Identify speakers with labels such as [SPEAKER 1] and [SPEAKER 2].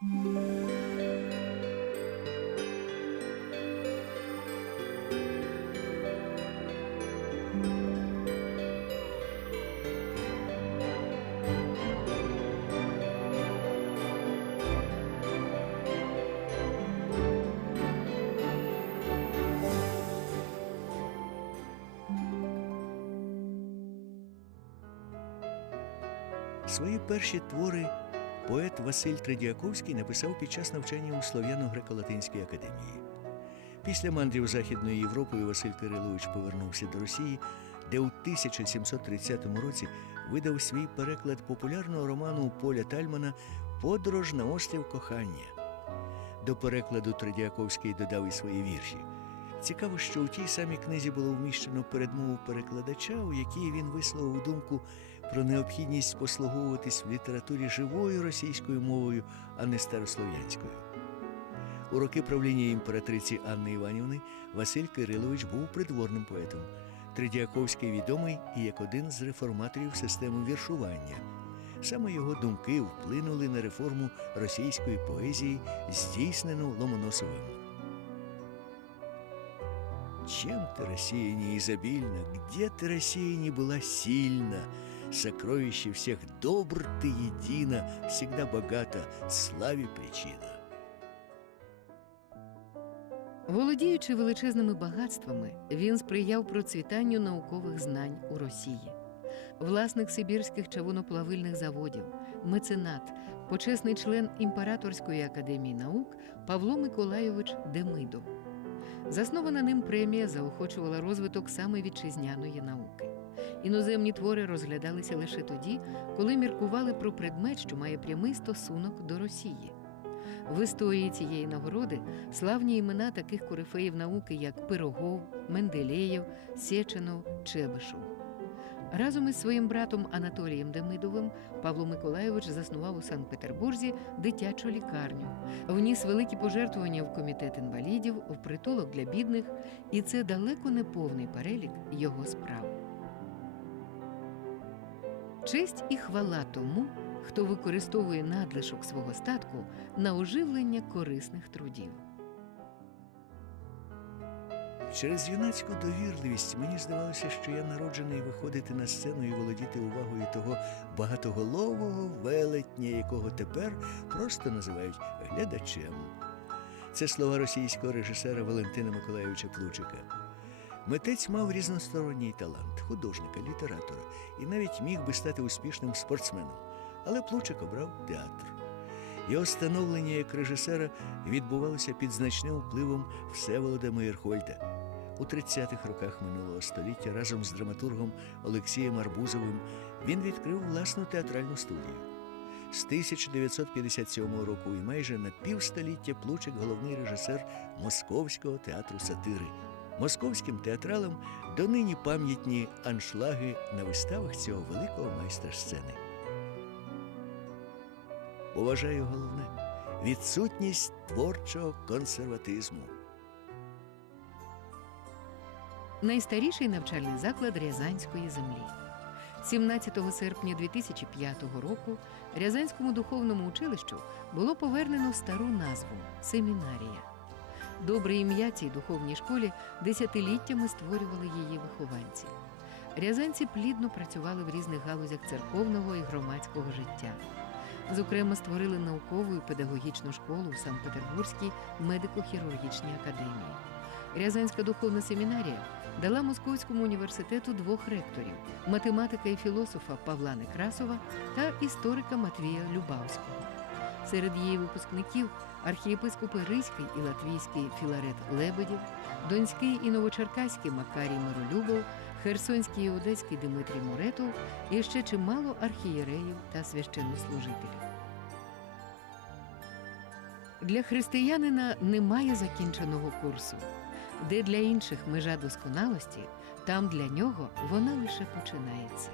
[SPEAKER 1] Свої перші твори поет Василь Тредіаковський написав під час навчання у Слов'яно-Греко-Латинській академії. Після мандрів Західною Європою Василь Кирилович повернувся до Росії, де у 1730 році видав свій переклад популярного роману Поля Тальмана Подорож на острів кохання. До перекладу Тредіаковський додав і свої вірші. Цікаво, що у тій самій книзі було вміщено передмову перекладача, у якій він висловив думку про необхідність послуговуватись в літературі живою російською мовою, а не старослов'янською. У роки правління імператриці Анни Іванівни Василь Кирилович був придворним поетом. Тредіаковський відомий і як один з реформаторів системи віршування. Саме його думки вплинули на реформу російської поезії, здійснену Ломоносовим. Чем ты, Россия, неизобильна, где ты, Россия, не была сильна, Сокровище всех добр ты едина, Всегда богата, славе причина.
[SPEAKER 2] Володіючи величезними багатствами, він сприяв процвітанню наукових знань у Росії. Власник сибірських чавуноплавильних заводів, меценат, почесний член Імператорської академії наук Павло Миколайович Демидов. Заснована ним премія заохочувала розвиток саме вітчизняної науки. Іноземні твори розглядалися лише тоді, коли міркували про предмет, що має прямий стосунок до Росії. В історії цієї нагороди славні імена таких корифеїв науки, як Пирогов, Менделєєв, Сєчинов, Чебишев. Разом із своїм братом Анатолієм Демидовим Павло Миколайович заснував у Санкт-Петербурзі дитячу лікарню, вніс великі пожертвування в комітет інвалідів, в притулок для бідних, і це далеко не повний перелік його справ. Честь і хвала тому, хто використовує надлишок свого статку на оживлення корисних трудів.
[SPEAKER 1] Через юнацьку довірливість мені здавалося, що я народжений виходити на сцену і володіти увагою того багатоголового велетня, якого тепер просто називають глядачем. Це слова російського режисера Валентина Миколайовича Плучика. Митець мав різносторонній талант художника, літератора і навіть міг би стати успішним спортсменом. Але Плучик обрав театр. Його становлення як режисера відбувалося під значним впливом Всеволода Мейерхольда. У 30-х роках минулого століття разом з драматургом Олексієм Арбузовим він відкрив власну театральну студію. З 1957 року і майже на півстоліття Плучик головний режисер Московського театру сатири. Московським театралам донині пам'ятні аншлаги на виставах цього великого майстра сцени. Поважаю головне відсутність творчого консерватизму.
[SPEAKER 2] Найстаріший навчальний заклад Рязанської землі. 17 серпня 2005 року Рязанському духовному училищу було повернено стару назву Семінарія. Добре ім'я цій духовній школі десятиліттями створювали її вихованці. Рязанці плідно працювали в різних галузях церковного і громадського життя. Зокрема, створили наукову і педагогічну школу в Санкт-Петербурзькій медико-хірургічній академії. Рязанська духовна семінарія дала Московському університету двох ректорів математика і філософа Павла Некрасова та історика Матвія Любавського. Серед її випускників архієпископи Ризький і Латвійський Філарет Лебедів, Донський і Новочеркаський Макарій Миролюбов, Херсонський і Одеський Дмитрій Муретов і ще чимало архієреїв та священнослужителів. Для християнина немає закінченого курсу. Де для інших межа досконалості, там для нього вона лише починається.